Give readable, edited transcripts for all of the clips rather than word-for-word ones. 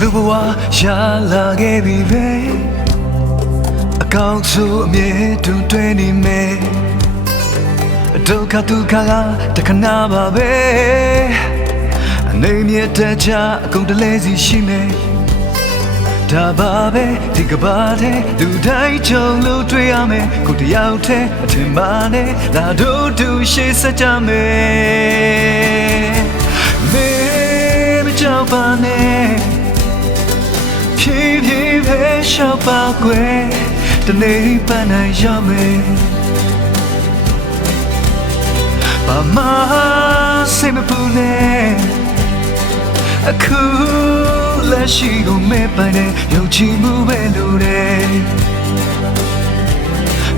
လူဘဝရှာလာခဲ့ပြီပဲအကောင်းဆုံးအမြဲတူတွေ့နေမယ်ဒုက္ခဒုက္ခကတခဏပါပဲအနေမြတ်တဲ့ချအကုန်တလဲစီရှိမယ်ဒါပါပဲဒီကဘာတဲ့လူတိုင်းကြုံလို့တွေ့ရမယ်ကိုတယောက်တည်းအထင်ပါနဲ့လာတို့တူရှေ့ဆက်ကြမယ်မေမကြောက်ပါနဲ့ဖြည်းဖြည်းပဲရှောက်ပါကွယ်တနေ့ပန်းနိုင်ရမယ်ဘာမှစိတ်မပူနဲ့အခုလက်ရှိကိုမဲ့ပိုင်နဲ့ယုံကြည်မှုပဲလို့တယ်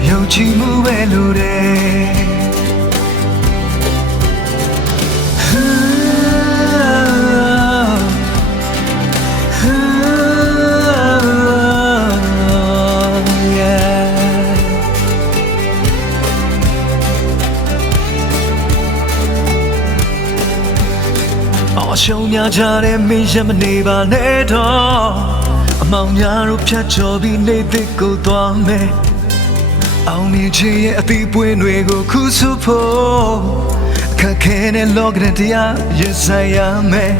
ယုံကြည်မှုပဲလို့တယ်ရှုံးများကြတဲ့မင်းရမနေပါနဲ့တော့အမောင်များတို့ဖြတ်ကျော်ပြီးနေသစ်ကိုသွားမယ်အောင်မြင်ခြင်းရဲ့အသီးပွင့်တွေကိုခုစုဖို့အခက်ခဲတဲ့လောကတရားရင်ဆိုင်ရမယ်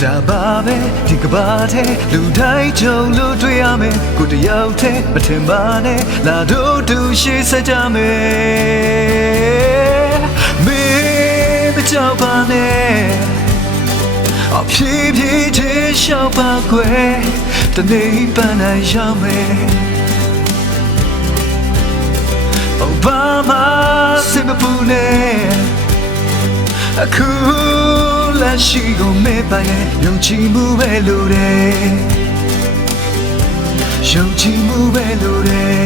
ဒါပါပဲဒီကဘာတဲ့လူတိုင်းကြုံလို့တွေ့ရမယ်ကိုတယောက်တည်းမထင်ပါနဲ့လာတို့တူရှေ့ဆက်ကြမယ်မေမကြောက်ပါနဲ့ဖြည်းဖြည်းချင်းရှောက်ပါကွယ်တနေ့ပန်းနိုင်ရမယ်ဘာမှစိတ်မပူနဲ့အခုလက်ရှိကိုမဲ့ပိုင်နဲ့ယုံကြည်မှုပဲလို့တယ်ယုံကြည်မှုပဲလို့တယ်